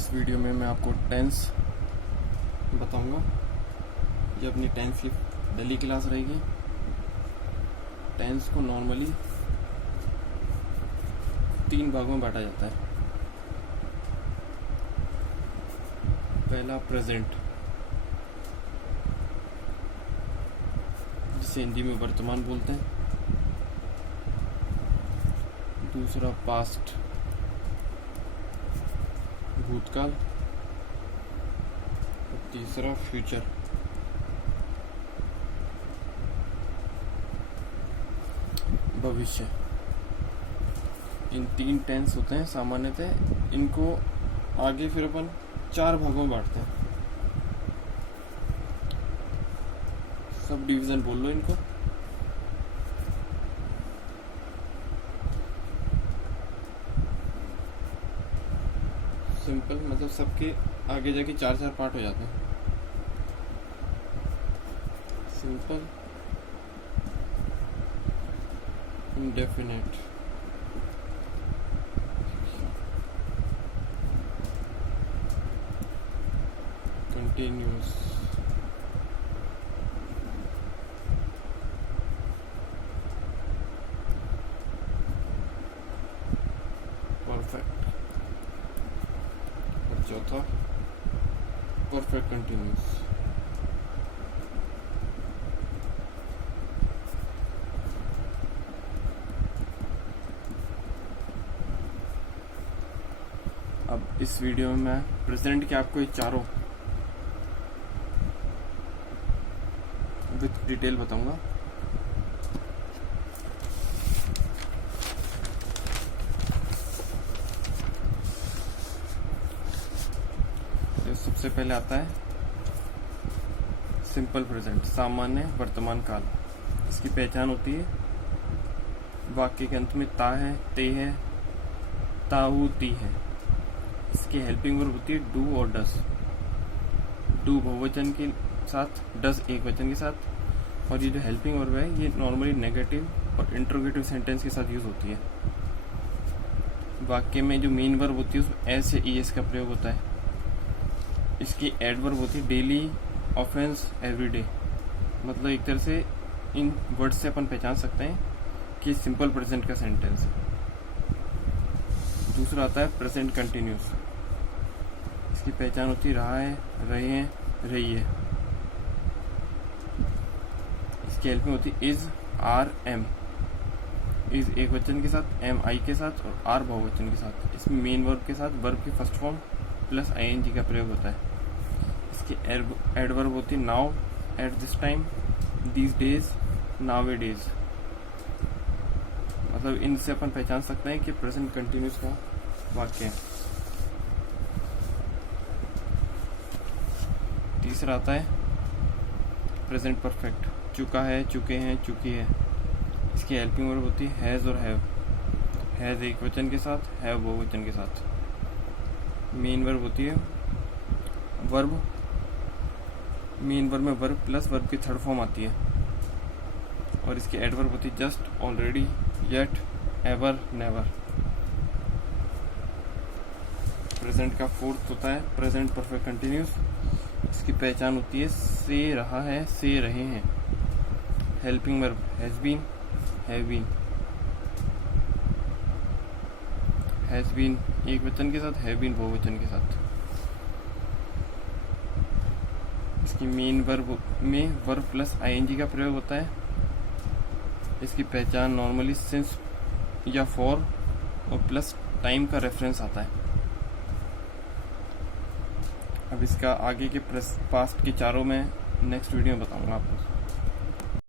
इस वीडियो में मैं आपको टेंस बताऊंगा। ये अपनी टेंस की पहली क्लास रहेगी। टेंस को नॉर्मली 3 भागों में बांटा जाता है। पहला प्रेजेंट, जिसे हिंदी में वर्तमान बोलते हैं। दूसरा पास्ट, भूतकाल। और तीसरा फ्यूचर। भविष्य। इन 3 टेंस होते हैं सामान्यतः। इनको आगे फिर अपन 4 भागों में बांटते हैं। सब डिवीजन बोल लो इनको। सिंपल मतलब सबके आगे जाके 4-4 पार्ट हो जाते हैं। सिंपल, इंडेफिनेट, कंटिन्यूअस, परफेक्ट और चौथा परफेक्ट कंटिन्यूअस। अब इस वीडियो में मैं प्रेजेंट के आपको ये चारों विथ डिटेल बताऊंगा। तो सबसे पहले आता है सिंपल प्रेजेंट, सामान्य वर्तमान काल। इसकी पहचान होती है वाक्य के अंत में ता है, ते है, ताऊ, ती है। इसकी हेल्पिंग वर्ब होती है डू और डस। डू बहुवचन के साथ, डस एक वचन के साथ। और ये जो हेल्पिंग वर्ब है ये नॉर्मली नेगेटिव और इंट्रोगेटिव सेंटेंस के साथ यूज होती है। वाक्य में जो मेन वर्ब होती है उसमें एस या ईएस का प्रयोग होता है। इसकी एडवर्ब होती है डेली, ऑफेंस, एवरीडे। मतलब एक तरह से इन वर्ड से अपन पहचान सकते हैं कि सिंपल प्रेजेंट का सेंटेंस है। दूसरा आता है प्रेजेंट कंटिन्यूस। इसकी पहचान होती है रहा है, रहे हैं, रही है। इसकी हेल्पिंग होती है इज, आर, एम। इज एक वचन के साथ, एम आई के साथ और आर बहुवचन के साथ। इसमें मेन वर्ब के साथ वर्ब की फर्स्ट फॉर्म प्लस आईएनजी का प्रयोग होता है। इसकी एडवर्ब होती है now, at this time, these days, now A days. मतलब इनसे अपन पहचान सकते हैं कि प्रेजेंट कंटिन्यूस का वाक्य है। तीसरा आता है प्रेजेंट परफेक्ट, चुका है, चुके हैं, चुकी है। इसकी हेल्पिंग वर्ब होती है हैज और हैव। हैज एक वचन के साथ, हैव बहुवचन के साथ। मेन वर्ब होती है वर्ब। मेन वर्ब में वर्ब प्लस वर्ब की थर्ड फॉर्म आती है। और इसकी एडवर्ब होती है just, already, yet, ever, never. Present का फोर्थ होता है प्रेजेंट परफेक्ट कंटिन्यूस। इसकी पहचान होती है से रहा है, से रहे हैं। Helping verb has been, have been. Has been एक वचन के साथ, हैव बीन बहुवचन के साथ। इसकी मेन वर्ब में वर्ब प्लस आईएनजी का प्रयोग होता है। इसकी पहचान नॉर्मली सिंस या फॉर और प्लस टाइम का रेफरेंस आता है। अब इसका आगे के पास्ट के चारों में नेक्स्ट वीडियो में बताऊंगा आपको।